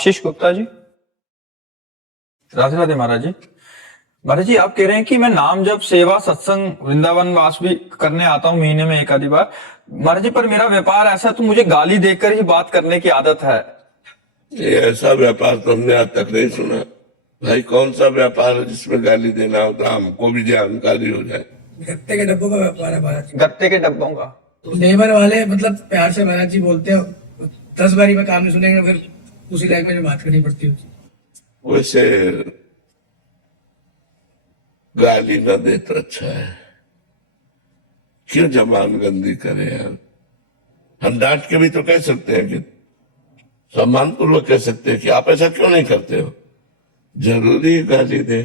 आशीष गुप्ता जी। राधे राधे महाराज जी। महाराज जी, आप कह रहे हैं कि मैं नाम जब सेवा सत्संग वृंदावन वास भी करने आता हूँ महीने में एक आधी बार। महाराज जी, पर मेरा व्यापार ऐसा, तो मुझे गाली देकर ही बात करने की आदत है। ये ऐसा व्यापार तो हमने आज तक नहीं सुना। भाई कौन सा व्यापार है जिसमें गाली देना होता, हमको भी जानकारी हो जाए। गत्ते के डब्बों का व्यापार है महाराज जी। गत्ते के डब्बों का? तो लेबर वाले मतलब प्यार से महाराज जी बोलते हो, 10 बारी में काम नहीं सुनेंगे, फिर उसी लैंग्वेज में बात करनी पड़ती है। वैसे गाली न दे तो अच्छा है, क्यों जबान गंदी करे यार। हम डांट के भी तो कह सकते हैं, कि सम्मान पूर्वक कह सकते हैं कि आप ऐसा क्यों नहीं करते हो। जरूरी गाली दे,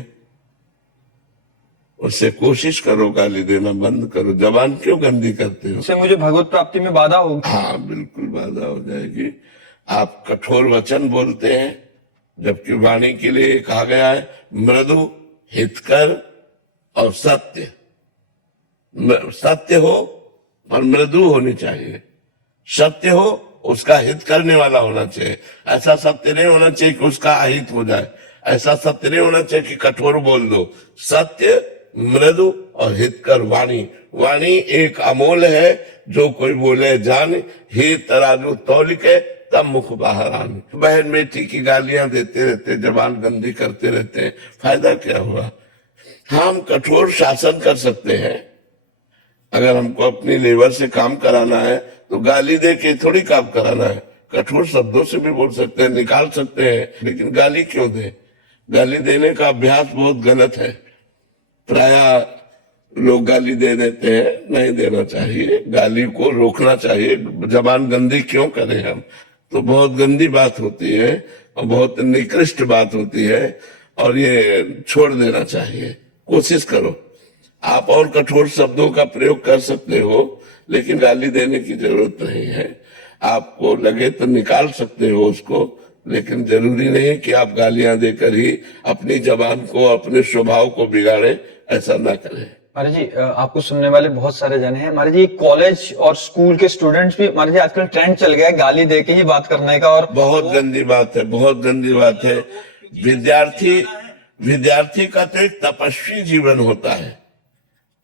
उससे कोशिश करो गाली देना बंद करो। जबान क्यों गंदी करते हो? इससे मुझे भगवत प्राप्ति में बाधा होगी। हाँ बिल्कुल बाधा हो जाएगी। आप कठोर वचन बोलते हैं, जबकि वाणी के लिए कहा गया है मृदु, हितकर और सत्य। सत्य हो और मृदु होनी चाहिए। सत्य हो, उसका हित करने वाला होना चाहिए। ऐसा सत्य नहीं होना चाहिए कि उसका अहित हो जाए। ऐसा सत्य नहीं होना चाहिए कि कठोर बोल दो। सत्य, मृदु और हितकर वाणी। वाणी एक अमोल है, जो कोई बोले जान, ही तराजू तौल के तब मुख बाहर आने। बहन बेटी की गालियां देते रहते, जबान गंदी करते रहते हैं, फायदा क्या हुआ। हम कठोर शासन कर सकते हैं। अगर हमको अपनी लेबर से काम कराना है तो गाली दे के थोड़ी काम कराना है। कठोर शब्दों से भी बोल सकते हैं, निकाल सकते हैं, लेकिन गाली क्यों दे। गाली देने का अभ्यास बहुत गलत है। प्रायः लोग गाली दे देते हैं, नहीं देना चाहिए। गाली को रोकना चाहिए। जबान गंदी क्यों करें हम, तो बहुत गंदी बात होती है और बहुत निकृष्ट बात होती है, और ये छोड़ देना चाहिए। कोशिश करो। आप और कठोर शब्दों का प्रयोग कर सकते हो, लेकिन गाली देने की जरूरत नहीं है। आपको लगे तो निकाल सकते हो उसको, लेकिन जरूरी नहीं कि आप गालियां देकर ही अपनी जबान को, अपने स्वभाव को बिगाड़े। ऐसा ना करें। महाराज जी, आपको सुनने वाले बहुत सारे जने हैं महाराज जी। कॉलेज और स्कूल के स्टूडेंट्स भी महाराज जी, आजकल ट्रेंड चल गया है गाली देके ही बात करने का। और बहुत गंदी बात है, बहुत गंदी बात है। विद्यार्थी का तो एक तपस्वी जीवन होता है।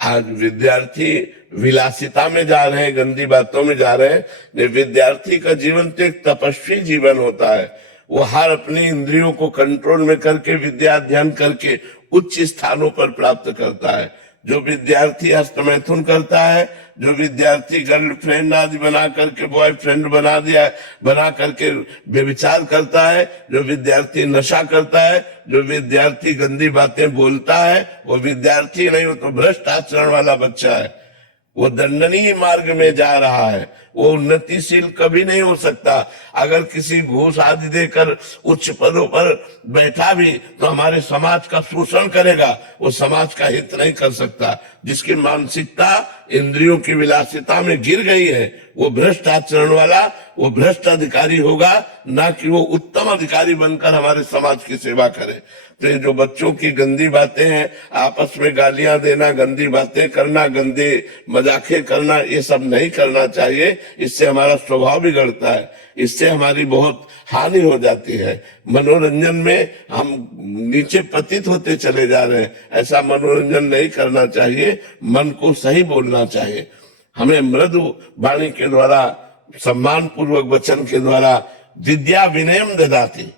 आज विद्यार्थी विलासिता में जा रहे हैं, गंदी बातों में जा रहे हैं। विद्यार्थी का जीवन तो एक तपस्वी जीवन होता है। वो हर अपनी इंद्रियों को कंट्रोल में करके विद्या अध्ययन करके उच्च स्थानों पर प्राप्त करता है। जो विद्यार्थी हस्तमैथुन करता है, जो विद्यार्थी गर्लफ्रेंड आदि बना करके बॉयफ्रेंड बना करके व्यभिचार करता है, जो विद्यार्थी नशा करता है, जो विद्यार्थी गंदी बातें बोलता है, वो विद्यार्थी नहीं, वो तो भ्रष्ट आचरण वाला बच्चा है। वो दंडनीय मार्ग में जा रहा है। वो उन्नतिशील कभी नहीं हो सकता। अगर किसी घूस आदि देकर उच्च पदों पर बैठा भी तो हमारे समाज का शोषण करेगा, वो समाज का हित नहीं कर सकता। जिसकी मानसिकता इंद्रियों की विलासिता में गिर गई है, वो भ्रष्ट आचरण वाला, वो भ्रष्ट अधिकारी होगा, ना कि वो उत्तम अधिकारी बनकर हमारे समाज की सेवा करे। तो ये जो बच्चों की गंदी बातें हैं, आपस में गालियां देना, गंदी बातें करना, गंदे मजाके करना, ये सब नहीं करना चाहिए। इससे हमारा स्वभाव बिगड़ता है, इससे हमारी बहुत हानि हो जाती है। मनोरंजन में हम नीचे पतित होते चले जा रहे हैं। ऐसा मनोरंजन नहीं करना चाहिए। मन को सही बोलना चाहिए। हमें मृदु वाणी के द्वारा, सम्मान पूर्वक वचन के द्वारा, विद्या विनयम ददाति,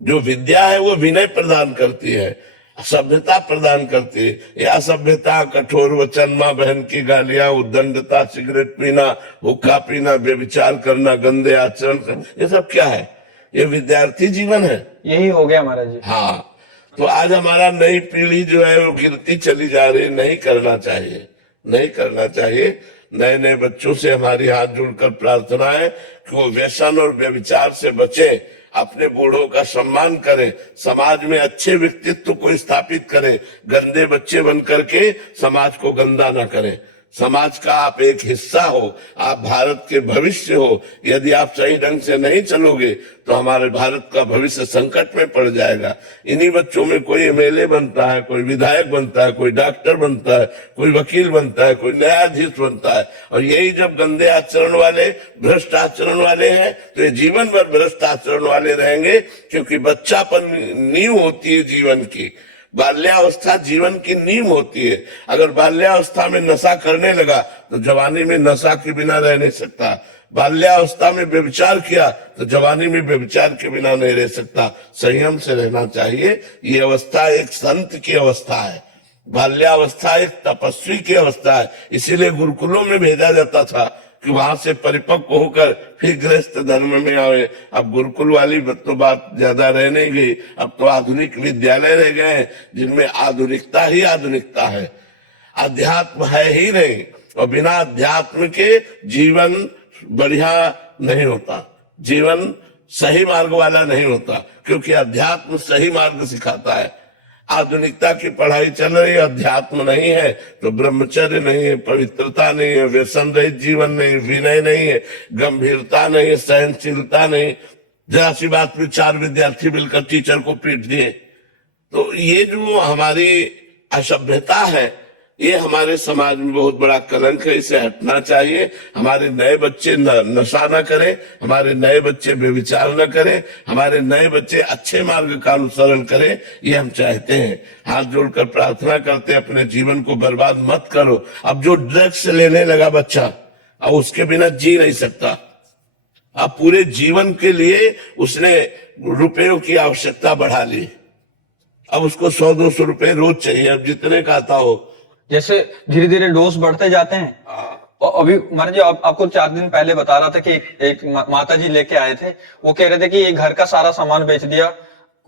जो विद्या है वो विनय प्रदान करती है, सभ्यता प्रदान करती है। या सभ्यता, कठोर वचन, माँ बहन की गालियां, उद्दंडता, सिगरेट पीना, हुक्का पीना, व्यभिचार करना, गंदे आचरण करना, ये सब क्या है? ये विद्यार्थी जीवन है। यही हो गया महाराज जी। हाँ, तो आज हमारा नई पीढ़ी जो है वो गिरती चली जा रही। नहीं करना चाहिए, नहीं करना चाहिए। नए नए बच्चों से हमारी हाथ जोड़कर प्रार्थना है कि वो व्यसन और व्यभिचार से बचे, अपने बूढ़ों का सम्मान करें, समाज में अच्छे व्यक्तित्व को स्थापित करें, गंदे बच्चे बन करके समाज को गंदा ना करें। समाज का आप एक हिस्सा हो, आप भारत के भविष्य हो। यदि आप सही ढंग से नहीं चलोगे तो हमारे भारत का भविष्य संकट में पड़ जाएगा। इन्हीं बच्चों में कोई एमएलए बनता है, कोई विधायक बनता है, कोई डॉक्टर बनता है, कोई वकील बनता है, कोई न्यायाधीश बनता है। और यही जब गंदे आचरण वाले, भ्रष्ट आचरण वाले हैं तो ये जीवन भर भ्रष्ट आचरण वाले रहेंगे, क्योंकि बच्चापन नींव होती है जीवन की। बाल्यावस्था जीवन की नींव होती है। अगर बाल्यावस्था में नशा करने लगा तो जवानी में नशा के बिना रह नहीं सकता। बाल्यावस्था में व्यभिचार किया तो जवानी में व्यभिचार के बिना नहीं रह सकता। संयम से रहना चाहिए। ये अवस्था एक संत की अवस्था है, बाल्यावस्था एक तपस्वी की अवस्था है। इसीलिए गुरुकुलों में भेजा जाता था कि वहां से परिपक्व होकर फिर गृहस्थ धर्म में आवे। अब गुरुकुल वाली तो बात ज्यादा रह नहीं गई, अब तो आधुनिक विद्यालय रह गए हैं जिनमें आधुनिकता ही आधुनिकता है, अध्यात्म है ही नहीं। और बिना अध्यात्म के जीवन बढ़िया नहीं होता, जीवन सही मार्ग वाला नहीं होता, क्योंकि अध्यात्म सही मार्ग सिखाता है। आधुनिकता की पढ़ाई चल रही है, अध्यात्म नहीं है तो ब्रह्मचर्य नहीं है, पवित्रता नहीं है, व्यसन रहित जीवन नहीं, विनय नहीं है, गंभीरता नहीं है, सहनशीलता नहीं। जरा सी बात में 4 विद्यार्थी मिलकर टीचर को पीट दिए। तो ये जो हमारी असभ्यता है, ये हमारे समाज में बहुत बड़ा कलंक है, इसे हटना चाहिए। हमारे नए बच्चे नशा न करें, हमारे नए बच्चे व्यभिचार न करें, हमारे नए बच्चे अच्छे मार्ग का अनुसरण करें, ये हम चाहते हैं। हाथ जोड़कर प्रार्थना करते हैं, अपने जीवन को बर्बाद मत करो। अब जो ड्रग्स लेने लगा बच्चा, अब उसके बिना जी नहीं सकता। अब पूरे जीवन के लिए उसने रुपयों की आवश्यकता बढ़ा ली। अब उसको 100-200 रुपए रोज चाहिए, अब जितने का आता हो। जैसे धीरे धीरे डोज बढ़ते जाते हैं। और अभी महाराज जी आपको 4 दिन पहले बता रहा था कि एक माता जी लेके आए थे, वो कह रहे थे कि ये घर का सारा सामान बेच दिया।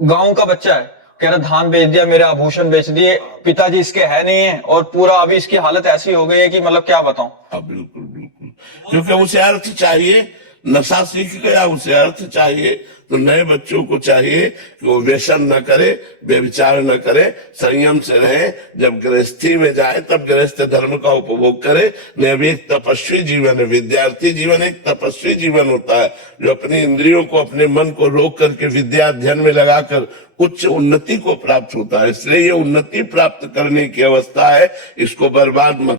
गांव का बच्चा है, कह रहा धान बेच दिया, मेरे आभूषण बेच दिए, पिताजी इसके है नहीं है, और पूरा अभी इसकी हालत ऐसी हो गई है कि मतलब क्या बताऊं। हाँ बिल्कुल बिल्कुल, क्योंकि उसे अर्थ चाहिए। नशा सीख गया, उसे अर्थ चाहिए। तो नए बच्चों को चाहिए कि वो व्यसन न करे, व्यभिचार न करे, संयम से रहे। जब गृहस्थी में जाए तब गृहस्थ धर्म का उपभोग करे। नहीं, एक तपस्वी जीवन है। विद्यार्थी जीवन एक तपस्वी जीवन होता है, जो अपनी इंद्रियों को, अपने मन को रोक करके विद्या अध्ययन में लगाकर उच्च उन्नति को प्राप्त होता है। इसलिए ये उन्नति प्राप्त करने की अवस्था है, इसको बर्बाद मत